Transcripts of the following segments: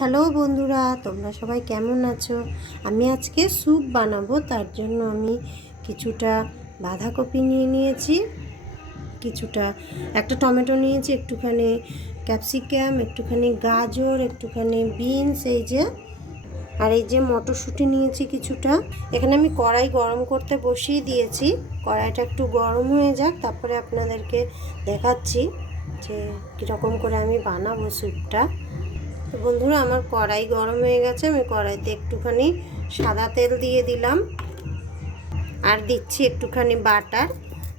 Hello বন্ধুরা, তোমরা সবাই কেমন আছো? আমি আজকে স্যুপ বানাবো, তার জন্য আমি কিছুটা বাঁধাকপি নিয়ে নিয়েছি, কিছুটা একটা টমেটো নিয়েছি, একটুখানি ক্যাপসিকাম, একটুখানি গাজর, একটুখানি বিনস, আর এই যে মটরশুঁটি নিয়েছি কিছুটা। এখানে আমি কড়াই গরম করতে বসিয়ে দিয়েছি। কড়াইটা একটু গরম হয়ে যাক, তারপরে আপনাদেরকে দেখাচ্ছি যে কীরকম করে আমি বানাবো স্যুপটা। তো বন্ধুরা, আমার কড়াই গরম হয়ে গেছে। আমি কড়াইতে একটুখানি সাদা তেল দিয়ে দিলাম, আর দিচ্ছি একটুখানি বাটার।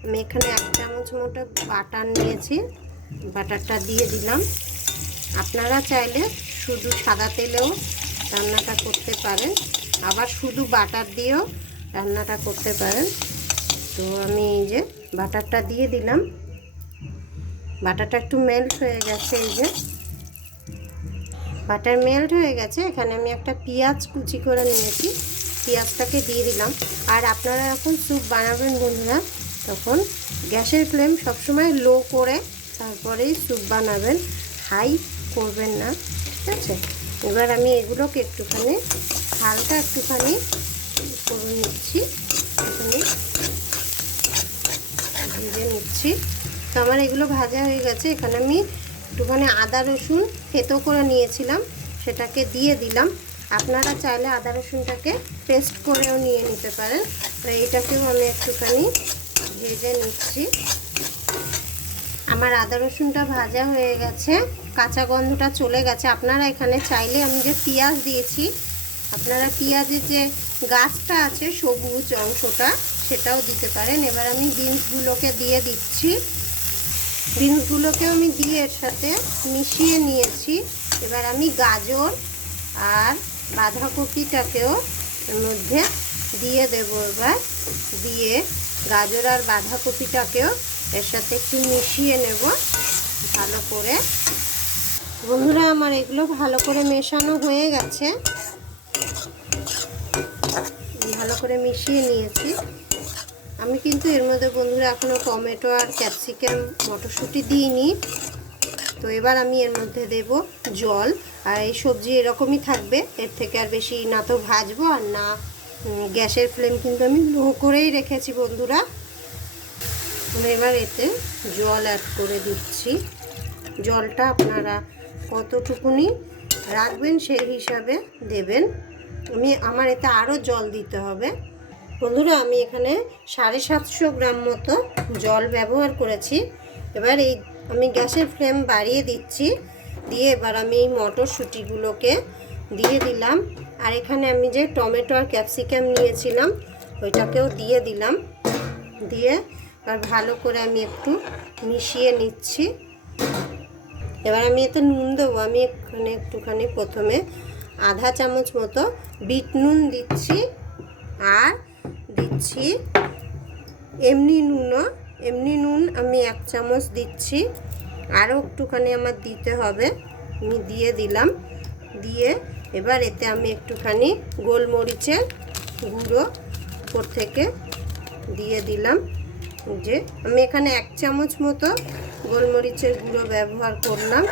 আমি এখানে 1 চামচ মতো বাটার নিয়েছি, বাটারটা দিয়ে দিলাম। আপনারা চাইলে শুধু সাদা তেলেও রান্নাটা করতে পারেন, আবার শুধু বাটার দিয়েও রান্নাটা করতে পারেন। তো আমি এই যে বাটারটা দিয়ে দিলাম। বাটারটা একটু মেল্ট হয়ে গেছে, এই যে বাটার মেল্ট হয়ে গেছে। এখানে আমি একটা পেঁয়াজ কুচি করে নিয়েছি, পেঁয়াজটাকে দিয়ে দিলাম। আর আপনারা যখন স্যুপ বানাবেন বন্ধুরা, তখন গ্যাসের ফ্লেম সবসময় লো করে তারপরেই স্যুপ বানাবেন, হাই করবেন না, ঠিক আছে? এবার আমি এগুলোকে হালকা একটুখানি করে নিচ্ছি, ভেজে নিচ্ছি। তো আমার এগুলো ভাজা হয়ে গেছে। এখানে আমি একটুখানি আদা রসুন থেতো করে নিয়েছিলাম, সেটাকে দিয়ে দিলাম। আপনারা চাইলে আদা রসুনটাকে পেস্ট করেও নিয়ে নিতে পারেন। তো এইটাকেও আমি একটুখানি ভেজে নিচ্ছি। আমার আদা রসুনটা ভাজা হয়ে গেছে, কাঁচা গন্ধটা চলে গেছে। আপনারা এখানে চাইলে আমি যে পেঁয়াজ দিয়েছি, আপনারা পেঁয়াজের যে গাছটা আছে সবুজ অংশটা, সেটাও দিতে পারেন। এবার আমি বিনসগুলোকে দিয়ে দিচ্ছি। বিনসগুলোকেও আমি দিয়ে এর সাথে মিশিয়ে নিয়েছি। এবার আমি গাজর আর বাঁধাকপিটাকেও এর মধ্যে দিয়ে দেব। এবার দিয়ে গাজর আর বাঁধাকপিটাকেও এর সাথে একটু মিশিয়ে নেব ভালো করে। বন্ধুরা, আমার এগুলো ভালো করে মেশানো হয়ে গেছে, ভালো করে মিশিয়ে নিয়েছি। আমি কিন্তু এর মধ্যে বন্ধুরা এখনও টমেটো আর ক্যাপসিকাম মটরশুঁটি দিইনি। তো এবার আমি এর মধ্যে দেব জল। আর এই সবজি এরকমই থাকবে, এর থেকে আর বেশি না তো ভাজবো আর না। গ্যাসের ফ্লেম কিন্তু আমি লো করেই রেখেছি বন্ধুরা। এবার এতে জল অ্যাড করে দিচ্ছি। জলটা আপনারা কতটুকুনি রাখবেন সেই হিসাবে দেবেন। আমার এতে আরও জল দিতে হবে বন্ধুরা। আমি এখানে 750 গ্রাম মতো জল ব্যবহার করেছি। এবার আমি গ্যাসের ফ্লেম বাড়িয়ে দিচ্ছি, দিয়ে এবার আমি এই মটরশুঁটিগুলোকে দিয়ে দিলাম। আর এখানে আমি যে টমেটো আর ক্যাপসিকাম নিয়েছিলাম, ওইটাকেও দিয়ে দিলাম। দিয়ে আর ভালো করে আমি একটু মিশিয়ে নিচ্ছি। এবার আমি এতে নুন দেবো। আমি এখানে একটুখানি প্রথমে আধা চামচ মতো বিট নুন দিচ্ছি, আর দিচ্ছি এমনি নুন আমি 1 চামচ দিচ্ছি। আরও একটুখানি আমার দিতে হবে, আমি দিয়ে দিলাম। দিয়ে এবার এতে আমি একটুখানি গোলমরিচের গুঁড়ো উপর থেকে দিয়ে দিলাম। যে আমি এখানে 1 চামচ মতো গোলমরিচের গুঁড়ো ব্যবহার করলাম।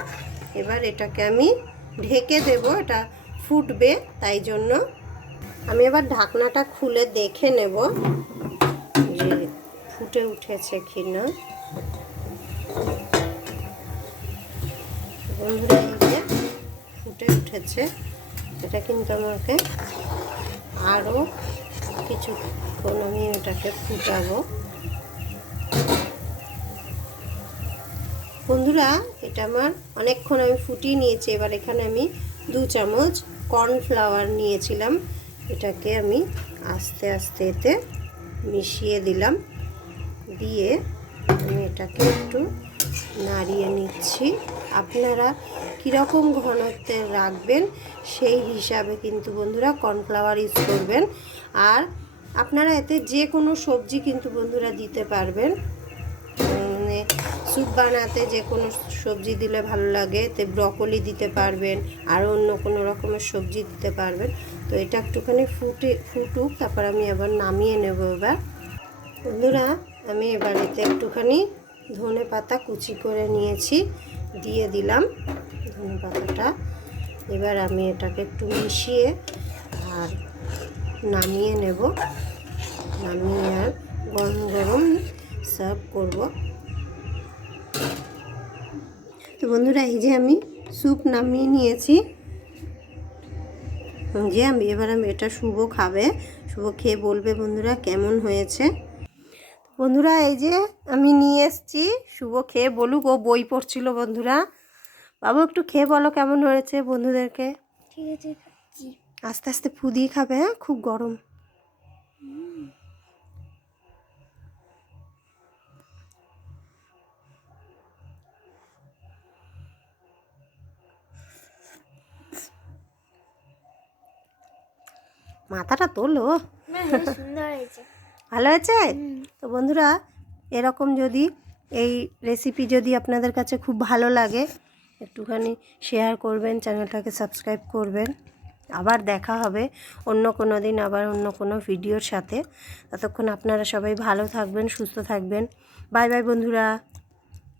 এবার এটাকে আমি ঢেকে দেব, এটা ফুটবে, তাই জন্য আমি এবার ঢাকনাটা খুলে দেখে নেব যে ফুটে উঠেছে কিনা। বন্ধুরা, এই যে ফুটে উঠেছে। এটা কিন্তু আমাকে আরও কিছুক্ষণ আমি এটাকে ফুটাবো বন্ধুরা। এটা আমার অনেকক্ষণ আমি ফুটিয়ে নিয়েছি। এবার এখানে আমি 2 চামচ কর্নফ্লাওয়ার নিয়েছিলাম, এটাকে আমি আস্তে আস্তে এতে মিশিয়ে দিলাম। দিয়ে আমি এটাকে একটু নাড়িয়ে নিচ্ছি। আপনারা কীরকম ঘনত্বের রাখবেন সেই হিসাবে কিন্তু বন্ধুরা কর্নফ্লাওয়ার ইউজ করবেন। আর আপনারা এতে যে কোনো সবজি কিন্তু বন্ধুরা দিতে পারবেন। স্যুপ বানাতে যে কোনো সবজি দিলে ভালো লাগে, এতে ব্রকলি দিতে পারবেন, আর অন্য কোনো রকমের সবজি দিতে পারবেন। তো এটা একটুখানি ফুটুক, তারপর আমি আবার নামিয়ে নেব। এবার বন্ধুরা, আমি এবার এতে একটুখানি ধনে পাতা কুচি করে নিয়েছি, দিয়ে দিলাম ধনে পাতাটা। এবার আমি এটাকে একটু মিশিয়ে আর নামিয়ে নেব। নামিয়ে আর গরম গরম সার্ভ করব। তো বন্ধুরা, এই যে আমি স্যুপ নামিয়ে নিয়েছি। যে এবার আমি এটা শুভ খাবে, শুভ খেয়ে বলবে বন্ধুরা কেমন হয়েছে। বন্ধুরা, এই যে আমি নিয়ে এসেছি, শুভ খেয়ে বলুক। ও বই পড়ছিল বন্ধুরা। বাবু একটু খেয়ে বলো কেমন হয়েছে বন্ধুদেরকে। ঠিক আছে, খাচ্ছি। আস্তে আস্তে ফু দিয়ে খাবে, হ্যাঁ, খুব গরম। মাথাটা তোলো। সুন্দর হয়েছে। ভালো হয়েছে। তো বন্ধুরা, এরকম যদি এই রেসিপি যদি আপনাদের কাছে খুব ভালো লাগে, একটুখানি শেয়ার করবেন, চ্যানেলটাকে সাবস্ক্রাইব করবেন। আবার দেখা হবে অন্য কোনো দিন, আবার অন্য কোনো ভিডিওর সাথে। ততক্ষণ আপনারা সবাই ভালো থাকবেন, সুস্থ থাকবেন। বাই বাই বন্ধুরা।